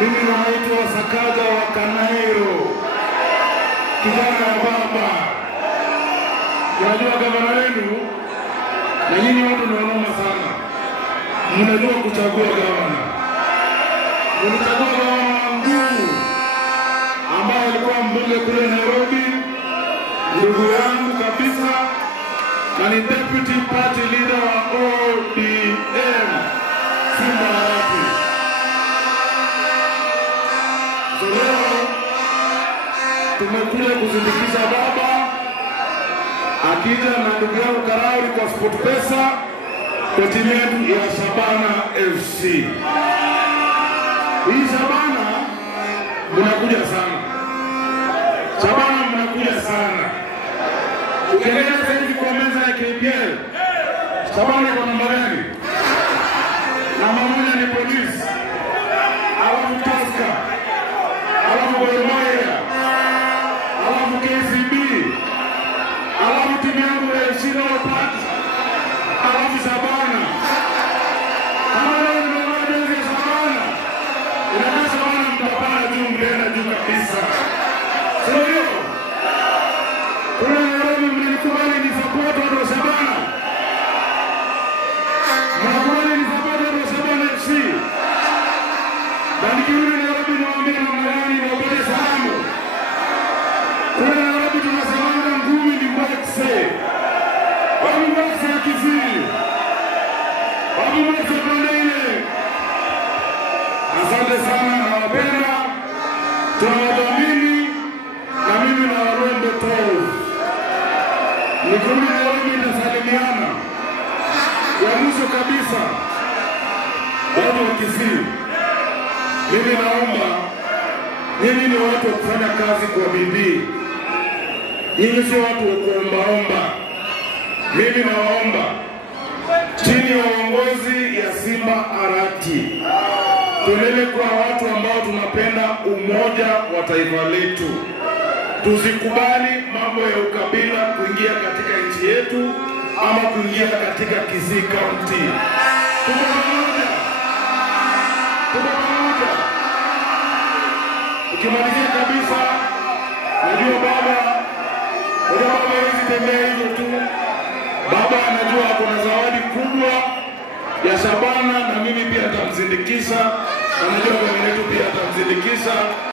Mimi naitwa Sakaja wa Kanairo, kijana wa baba. Unajua gavana wenu, na nyinyi watu mnaona sana. Mnajua kuchagua gavana. Mlichagua gavana wangu ambaye alikuwa mbunge kule Nairobi, ndugu yangu kabisa, na ni deputy party leader wa ODM, Simba Arati. Leo tumekuja kuzindikisha baba akija na ndugu yangu Karauri kwa SportPesa kwa timu yetu ya Shabana FC. Hii Shabana mnakuja sana. Shabana mnakuja sana. Ukiangalia sasa hivi kwa meza ya KPL, Shabana iko namba gani? Namba moja ni Polisi. Alafu Tusker. Alafu Gor Mahia, alafu KCB, alafu timu yangu ya Shiro Park, alafu Shabana. Kama leo nimeona jezi ya Shabana, inakaa Shabana mtapanda juu, mtenda juu kabisa. Sio hiyo? Kuna Nairobi mlikubali ni support wa Shabana. Mnakubali ni support wa Shabana FC. Bali kiuni Nairobi nawaambia namna gani na ubale salamu. Kuna Nairobi tunasemanga ngumi ni mbakse. Wabi mbakse ya Kisii. Wabi mbakse pande ile. Asante sana na wapenda. Tunawadhamini na mimi na warembo tau. Nikumi Nairobi nasalimiana. Ya mwisho kabisa. Watu wa Kisii. Mimi naomba, nyinyi ni watu wa kufanya kazi kwa bidii. Nyinyi si watu wa kuomba-omba. Mimi naomba, chini ya uongozi ya Simba Arati, tuendelee kuwa watu ambao tunapenda umoja wa taifa letu. Tusikubali mambo ya ukabila kuingia katika nchi yetu ama kuingia katika Kisii County. Tuko pamoja. Ukimalizia kabisa, najua baba hizi tembea hizo tu. Baba anajua kuna zawadi kubwa ya Shabana na mimi pia atamzindikisha. Anajua gavana wetu pia atamzindikisha.